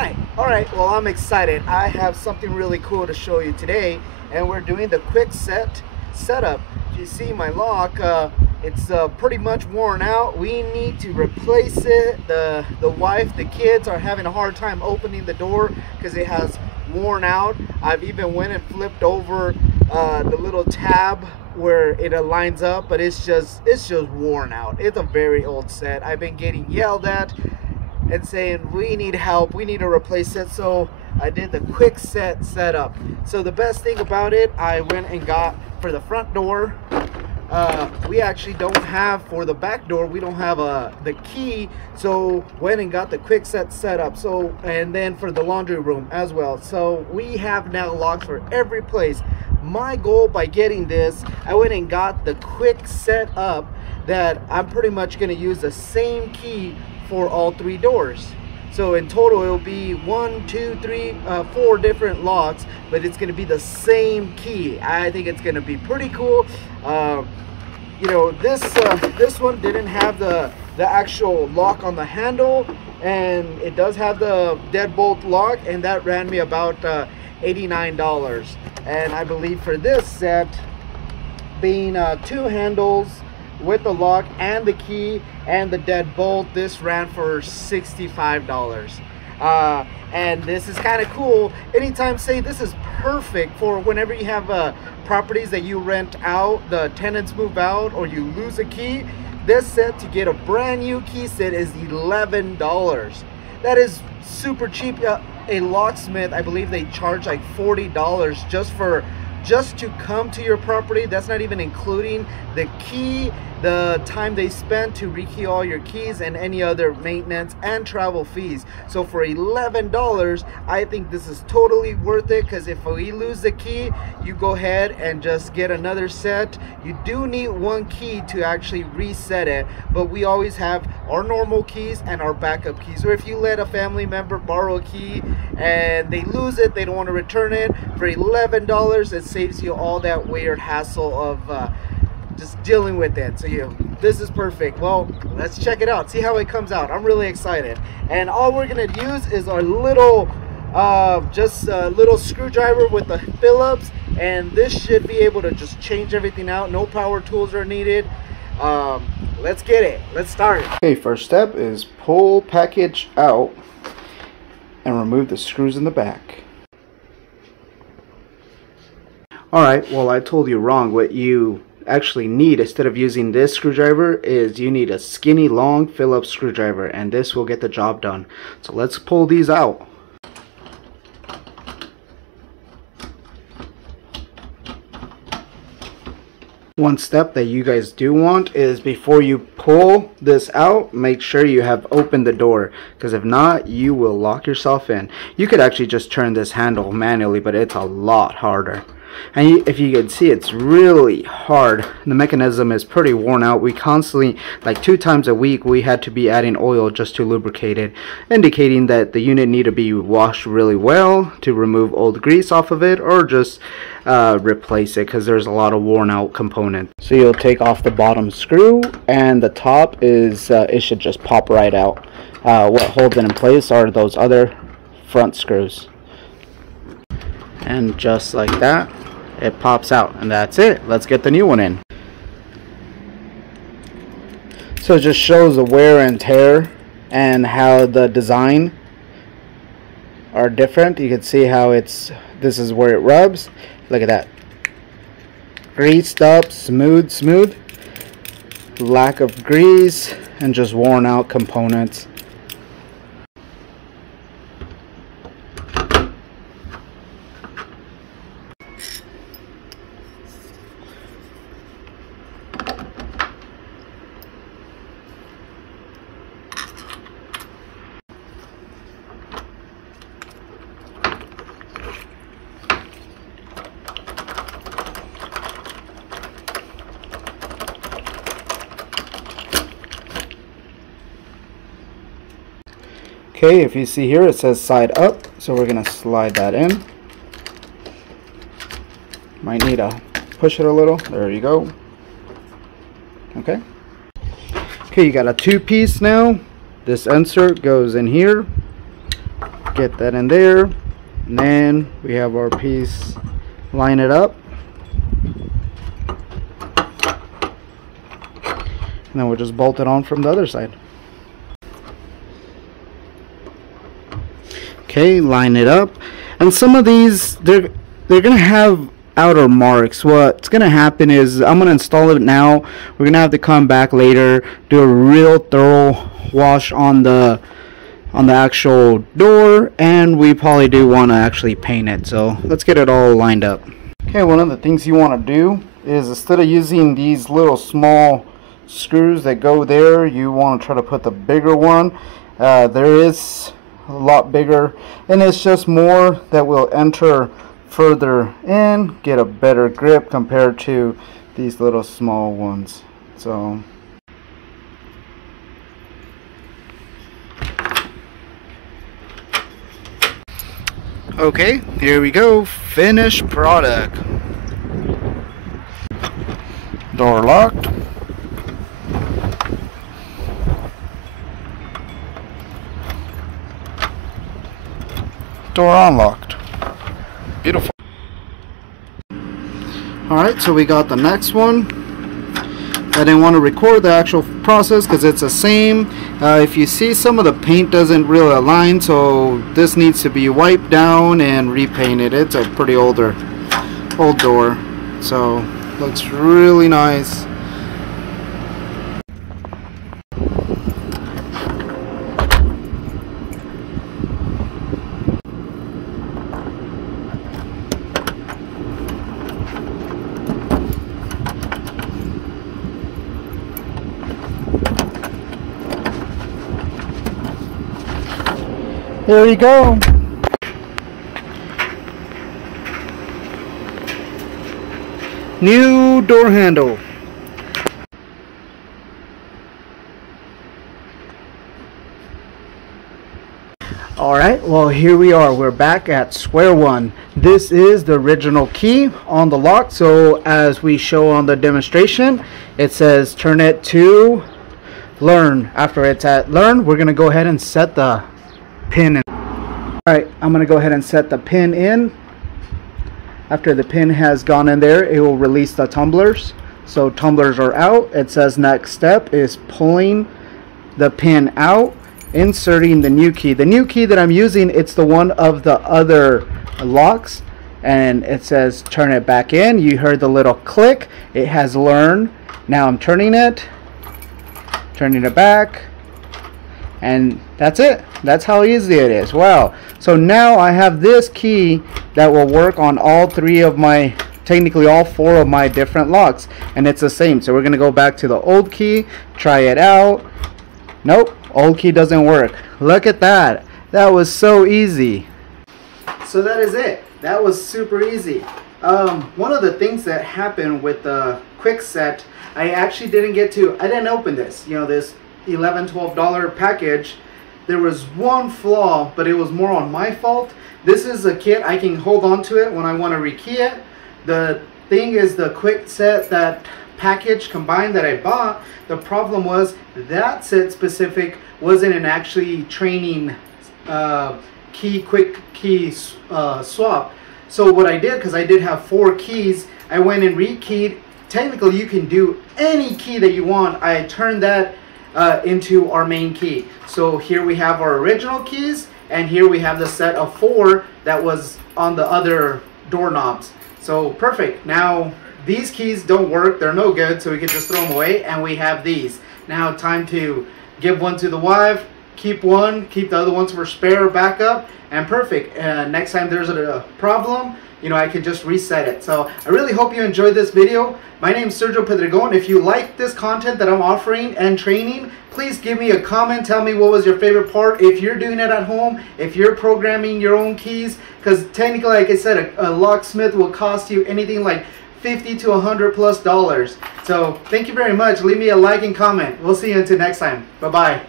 Hi. Alright, well, I'm excited. I have something really cool to show you today, and we're doing the Kwikset setup. You see my lock, it's pretty much worn out. We need to replace it. The wife, the kids are having a hard time opening the door because it has worn out. I've even went and flipped over the little tab where it lines up, but it's just worn out. It's a very old set. I've been getting yelled at and saying we need help, we need to replace it. So I did the Kwikset setup. So the best thing about it, I went and got for the front door, we actually don't have, for the back door we don't have the key, so went and got the Kwikset setup. So, and then for the laundry room as well, so we have now locks for every place. My goal by getting this, I went and got the Kwikset up that I'm pretty much going to use the same key for all three doors. So in total it'll be 1, 2, 3, 4 different locks, but it's going to be the same key. I think it's going to be pretty cool. You know, this one didn't have the actual lock on the handle, and it does have the deadbolt lock, and that ran me about $89. And I believe for this set, being 2 handles with the lock and the key and the deadbolt, this ran for $65. And this is kind of cool. Anytime, say this is perfect for whenever you have properties that you rent out, the tenants move out, or you lose a key. This set, to get a brand new key set, is $11. That is super cheap. A locksmith, I believe they charge like $40 just to come to your property. That's not even including the key, the time they spent to rekey all your keys, and any other maintenance and travel fees. So for $11, I think this is totally worth it, because if we lose the key, you go ahead and just get another set. You do need one key to actually reset it, but we always have our normal keys and our backup keys. Or if you let a family member borrow a key and they lose it, they don't want to return it, for $11 it saves you all that weird hassle of just dealing with it. So this is perfect. Well, let's check it out, see how it comes out. I'm really excited. And all we're gonna use is our little just a little screwdriver with the Phillips, and this should be able to just change everything out. No power tools are needed. Let's get it. Let's start. Okay, first step is pull package out and remove the screws in the back. Alright, well, I told you wrong. What you actually need, instead of using this screwdriver, is you need a skinny long Phillips screwdriver, and this will get the job done. So let's pull these out. One step that you guys do want is, before you pull this out, make sure you have opened the door, because if not, you will lock yourself in. You could actually just turn this handle manually, but it's a lot harder. And if you can see, it's really hard. The mechanism is pretty worn out. We constantly, like 2 times a week, we had to be adding oil just to lubricate it, indicating that the unit need to be washed really well to remove old grease off of it, or just replace it, because there's a lot of worn out components. So you'll take off the bottom screw, and the top is it should just pop right out. What holds it in place are those other front screws, and just like that, it pops out, and that's it. Let's get the new one in. So it just shows the wear and tear and how the design are different. You can see how this is where it rubs. Look at that, greased up, smooth, lack of grease, and just worn out components. Okay, if you see here, it says side up, so we're going to slide that in. Might need to push it a little. There you go. Okay. Okay, you got a 2-piece now. This insert goes in here. get that in there, and then we have our piece, line it up, and then we'll just bolt it on from the other side. Okay, line it up, and some of these they're gonna have outer marks. What's gonna happen is I'm gonna install it now. We're gonna have to come back later, do a real thorough wash on the actual door, and we probably do want to actually paint it. So let's get it all lined up. Okay, one of the things you want to do is, instead of using these little small screws that go there, you want to try to put the bigger one. There is a lot bigger, and it's just more that will enter further in, get a better grip compared to these little small ones. So okay, here we go, finished product. Door locked. Door unlocked. Beautiful. Alright, so we got the next one. I didn't want to record the actual process because it's the same. If you see, some of the paint doesn't really align, so this needs to be wiped down and repainted. It's a pretty old door, so looks really nice. There you go. New door handle. Alright, well, here we are. We're back at square one. This is the original key on the lock. So as we show on the demonstration, it says turn it to learn. After it's at learn, we're going to go ahead and set the pin in. Alright, I'm going to go ahead and set the pin in. After the pin has gone in there, it will release the tumblers. So tumblers are out. It says next step is pulling the pin out, inserting the new key. The new key that I'm using, it's the one of the other locks, and it says turn it back in. You heard the little click. It has learned. Now I'm turning it back, and that's it. That's how easy it is. Wow. So now I have this key that will work on all three of my, technically all four of my different locks, and it's the same. So we're gonna go back to the old key, try it out. Nope, old key doesn't work. Look at that. That was so easy. So that is it. That was super easy. One of the things that happened with the Kwikset, I actually didn't open this, you know, this $11-12 package. There was one flaw, but it was more on my fault. This is a kit. I can hold on to it when I want to rekey it. The thing is, the Kwikset, that package combined that I bought, the problem was that set specific wasn't an actually training quick key swap. So what I did, because I did have 4 keys, I went and rekeyed. Technically you can do any key that you want. I turned that into our main key. So here we have our original keys, and here we have the set of 4 that was on the other doorknobs. So perfect. Now these keys don't work, they're no good, so we can just throw them away, and we have these. Now time to give one to the wife, keep one, keep the other ones for spare backup, and perfect. Next time there's a problem, you know, I can just reset it. So I really hope you enjoyed this video. My name is Sergio Pedregon. If you like this content that I'm offering and training, please give me a comment. Tell me what was your favorite part. If you're doing it at home, if you're programming your own keys, because technically, like I said, a locksmith will cost you anything like $50 to $100+. So thank you very much. Leave me a like and comment. We'll see you until next time. Bye-bye.